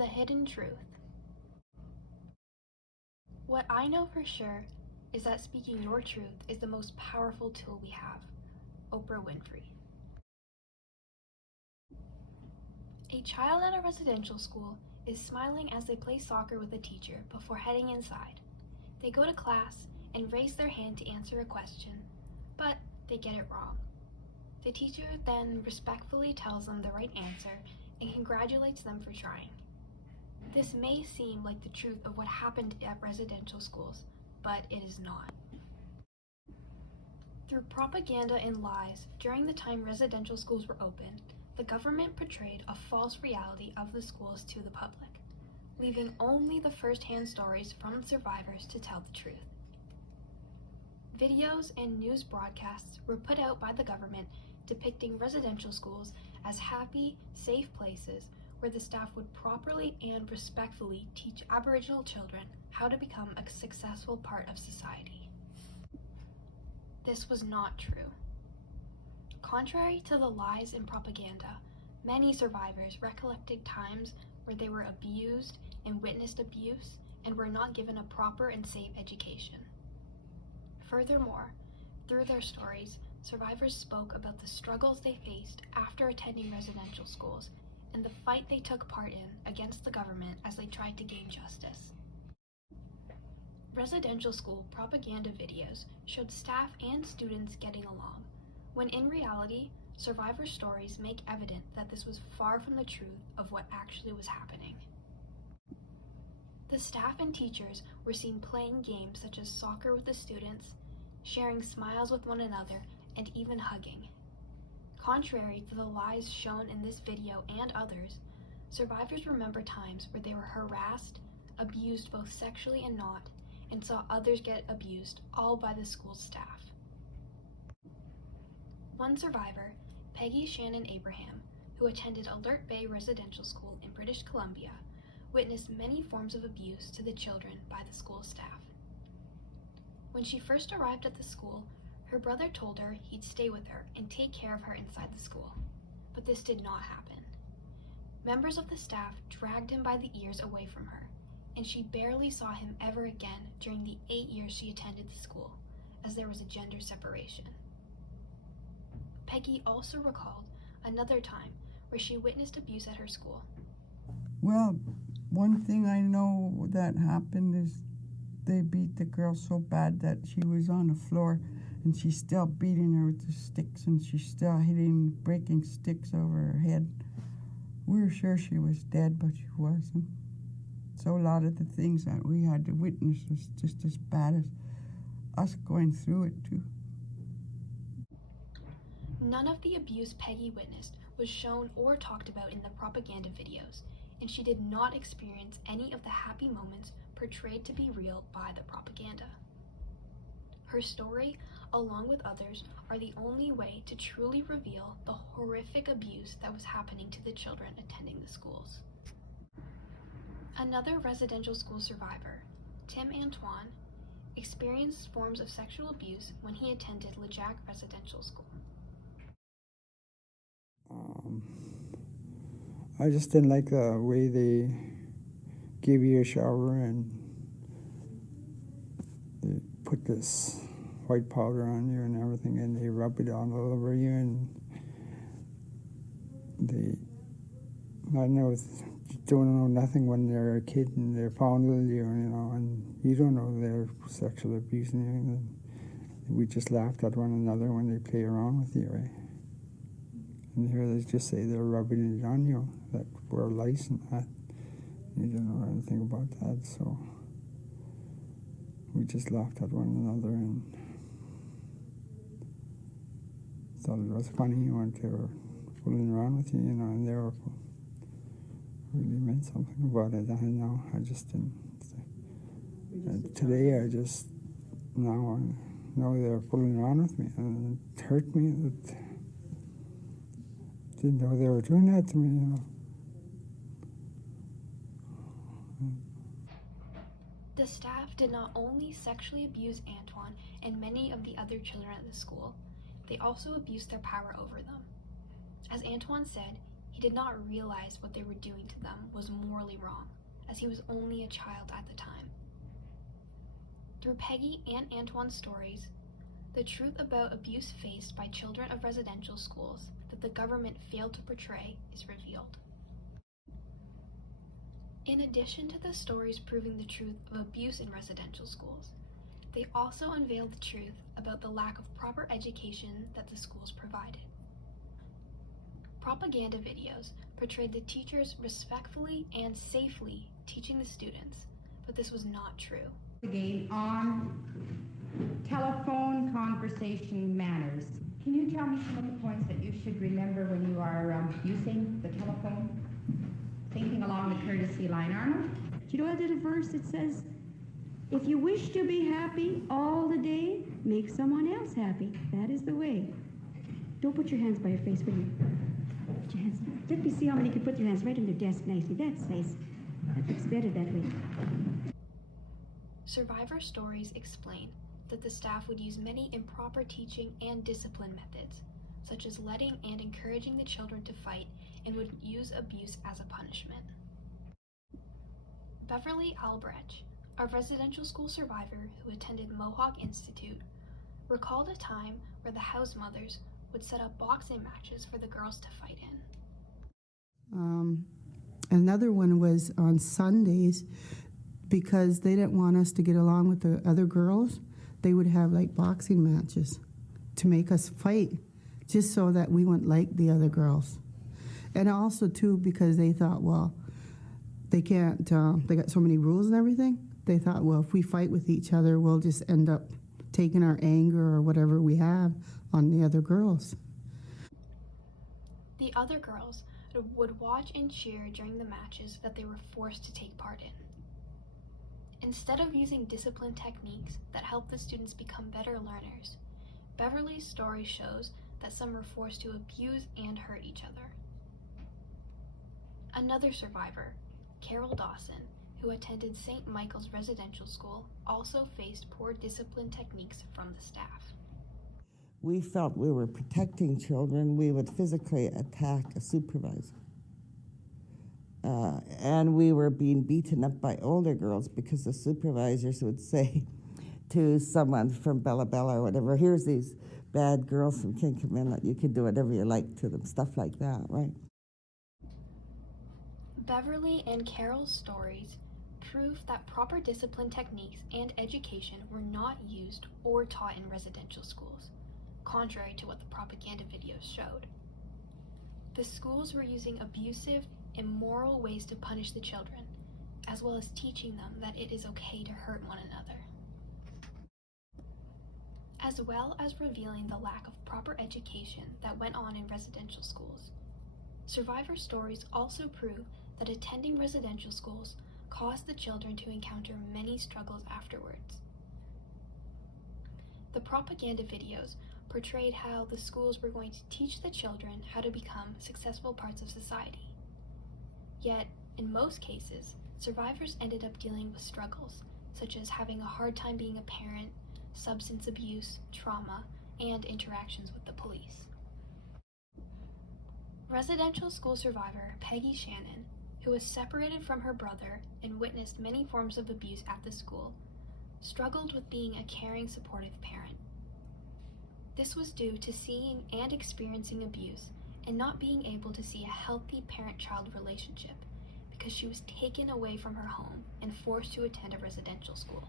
The hidden truth. What I know for sure is that speaking your truth is the most powerful tool we have. Oprah Winfrey. A child at a residential school is smiling as they play soccer with a teacher before heading inside. They go to class and raise their hand to answer a question, but they get it wrong. The teacher then respectfully tells them the right answer and congratulates them for trying. This may seem like the truth of what happened at residential schools, but it is not. Through propaganda and lies during the time residential schools were open, the government portrayed a false reality of the schools to the public, leaving only the first-hand stories from survivors to tell the truth. Videos and news broadcasts were put out by the government depicting residential schools as happy, safe places where the staff would properly and respectfully teach Aboriginal children how to become a successful part of society. This was not true. Contrary to the lies and propaganda, many survivors recollected times where they were abused and witnessed abuse and were not given a proper and safe education. Furthermore, through their stories, survivors spoke about the struggles they faced after attending residential schools and the fight they took part in against the government as they tried to gain justice. Residential school propaganda videos showed staff and students getting along, when in reality, survivor stories make evident that this was far from the truth of what actually was happening. The staff and teachers were seen playing games such as soccer with the students, sharing smiles with one another, and even hugging. Contrary to the lies shown in this video and others, survivors remember times where they were harassed, abused both sexually and not, and saw others get abused, all by the school staff. One survivor, Peggy Shannon Abraham, who attended Alert Bay Residential School in British Columbia, witnessed many forms of abuse to the children by the school staff. When she first arrived at the school, her brother told her he'd stay with her and take care of her inside the school, but this did not happen. Members of the staff dragged him by the ears away from her, and she barely saw him ever again during the 8 years she attended the school, as there was a gender separation. Peggy also recalled another time where she witnessed abuse at her school. Well, one thing I know that happened is they beat the girl so bad that she was on the floor and she's still beating her with the sticks and she's still breaking sticks over her head. We were sure she was dead, but she wasn't. So a lot of the things that we had to witness was just as bad as us going through it too. None of the abuse Peggy witnessed was shown or talked about in the propaganda videos, and she did not experience any of the happy moments portrayed to be real by the propaganda. Her story, along with others, are the only way to truly reveal the horrific abuse that was happening to the children attending the schools. Another residential school survivor, Tim Antoine, experienced forms of sexual abuse when he attended LeJac Residential School. I just didn't like the way they give you a shower and they put this white powder on you and everything, and they rub it all over you, and I know you don't know nothing when they're a kid and they're fondling you, and you don't know they're sexually abusing you. And we just laughed at one another when they play around with you, right? And here they just say they're rubbing it on you, that we're lice and that. You don't know anything about that, so we just laughed at one another and thought it was funny when they were fooling around with you, and they were really meant something about it. I know, I just didn't. And today I just now I know they're fooling around with me, and it hurt me. That didn't know they were doing that to me, The staff did not only sexually abuse Antoine and many of the other children at the school, they also abused their power over them. As Antoine said, he did not realize what they were doing to them was was morally wrong, as he was only a child at the time. Through Peggy and Antoine's stories, the truth about abuse faced by children of residential schools that the government failed to portray is revealed. In addition to the stories proving the truth of abuse in residential schools, they also unveiled the truth about the lack of proper education that the schools provided. Propaganda videos portrayed the teachers respectfully and safely teaching the students, but this was not true. Again, on telephone conversation manners. Can you tell me some of the points that you should remember when you are using the telephone? Thinking along the courtesy line, Arnold? Do you know that little verse that says, if you wish to be happy all the day, make someone else happy. That is the way. Don't put your hands by your face, will you? Put your hands. Let me see how many can put their hands right on their desk nicely. That's nice. That looks better that way. Survivor stories explain that the staff would use many improper teaching and discipline methods, such as letting and encouraging the children to fight, and would use abuse as a punishment. Beverly Albrecht, a residential school survivor who attended Mohawk Institute, recalled a time where the house mothers would set up boxing matches for the girls to fight in. Another one was on Sundays, because they didn't want us to get along with the other girls. They would have like boxing matches to make us fight, just so that we wouldn't like the other girls. And also too, because they thought, well, they can't, they got so many rules and everything. They thought, well, if we fight with each other, we'll just end up taking our anger or whatever we have on the other girls. The other girls would watch and cheer during the matches that they were forced to take part in. Instead of using discipline techniques that help the students become better learners, Beverly's story shows that some were forced to abuse and hurt each other. Another survivor, Carol Dawson, who attended St. Michael's Residential School, also faced poor discipline techniques from the staff. We felt we were protecting children. We would physically attack a supervisor. And we were being beaten up by older girls because the supervisors would say to someone from Bella Bella or whatever, here's these bad girls from Kinkaminlet, you can do whatever you like to them, stuff like that, right? Beverly and Carol's stories prove that proper discipline techniques and education were not used or taught in residential schools, contrary to what the propaganda videos showed. The schools were using abusive, immoral ways to punish the children, as well as teaching them that it is okay to hurt one another, as well as revealing the lack of proper education that went on in residential schools. Survivor stories also prove that attending residential schools caused the children to encounter many struggles afterwards. The propaganda videos portrayed how the schools were going to teach the children how to become successful parts of society. Yet, in most cases, survivors ended up dealing with struggles, such as having a hard time being a parent, substance abuse, trauma, and interactions with the police. Residential school survivor Peggy Shannon, who was separated from her brother and witnessed many forms of abuse at the school, struggled with being a caring, supportive parent. This was due to seeing and experiencing abuse and not being able to see a healthy parent-child relationship because she was taken away from her home and forced to attend a residential school.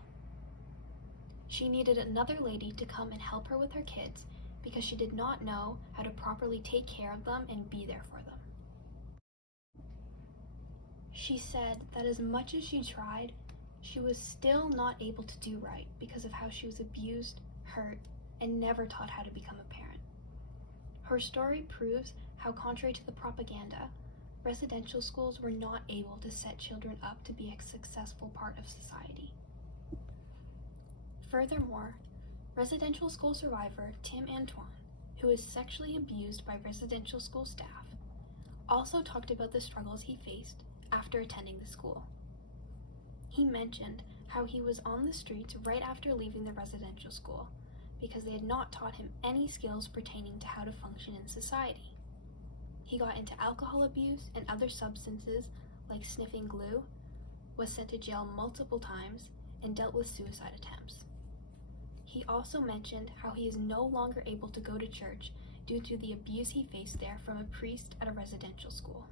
She needed another lady to come and help her with her kids because she did not know how to properly take care of them and be there for them. She said that as much as she tried, she was still not able to do right because of how she was abused, hurt, and never taught how to become a parent. Her story proves how, contrary to the propaganda, residential schools were not able to set children up to be a successful part of society. Furthermore, residential school survivor Tim Antoine, who was sexually abused by residential school staff, also talked about the struggles he faced after attending the school. He mentioned how he was on the streets right after leaving the residential school because they had not taught him any skills pertaining to how to function in society. He got into alcohol abuse and other substances like sniffing glue, was sent to jail multiple times, and dealt with suicide attempts. He also mentioned how he is no longer able to go to church due to the abuse he faced there from a priest at a residential school.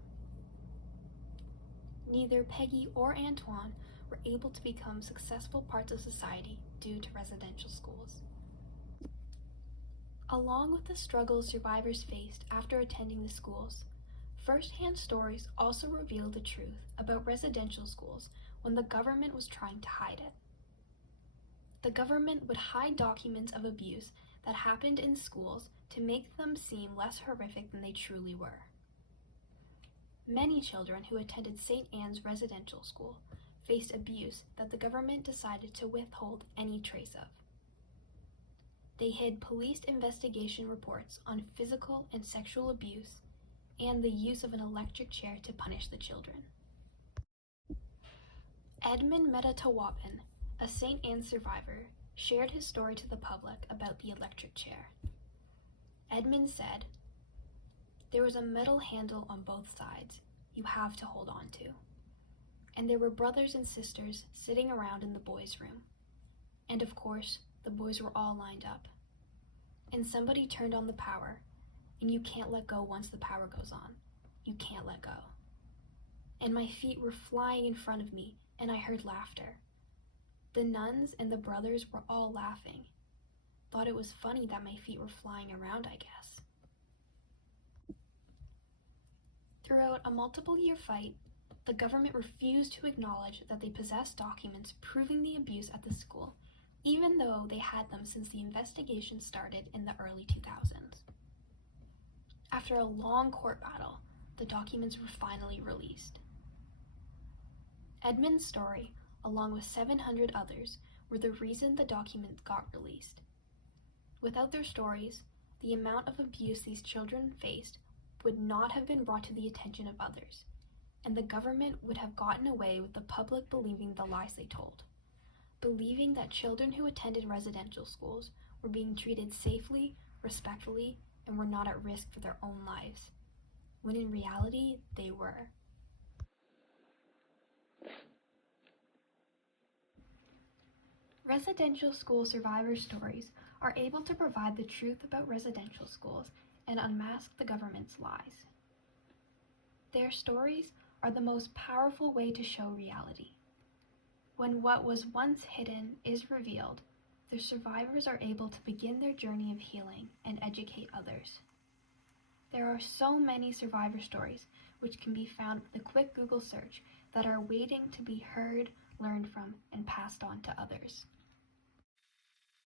Neither Peggy or Antoine were able to become successful parts of society due to residential schools. Along with the struggles survivors faced after attending the schools, first-hand stories also reveal the truth about residential schools when the government was trying to hide it. The government would hide documents of abuse that happened in schools to make them seem less horrific than they truly were. Many children who attended St. Anne's residential school faced abuse that the government decided to withhold any trace of. They hid police investigation reports on physical and sexual abuse and the use of an electric chair to punish the children. Edmund Metatawapin, a St. Anne survivor, shared his story to the public about the electric chair. Edmund said, "There was a metal handle on both sides you have to hold on to. And there were brothers and sisters sitting around in the boys' room. And of course, the boys were all lined up. And somebody turned on the power, and you can't let go once the power goes on. You can't let go. And my feet were flying in front of me, and I heard laughter. The nuns and the brothers were all laughing. Thought it was funny that my feet were flying around, I guess." Throughout a multiple-year fight, the government refused to acknowledge that they possessed documents proving the abuse at the school, even though they had them since the investigation started in the early 2000s. After a long court battle, the documents were finally released. Edmund's story, along with 700 others, were the reason the documents got released. Without their stories, the amount of abuse these children faced would not have been brought to the attention of others, and the government would have gotten away with the public believing the lies they told, believing that children who attended residential schools were being treated safely, respectfully, and were not at risk for their own lives, when in reality, they were. Residential school survivor stories are able to provide the truth about residential schools and unmask the government's lies. Their stories are the most powerful way to show reality. When what was once hidden is revealed, the survivors are able to begin their journey of healing and educate others. There are so many survivor stories which can be found with a quick Google search that are waiting to be heard, learned from, and passed on to others.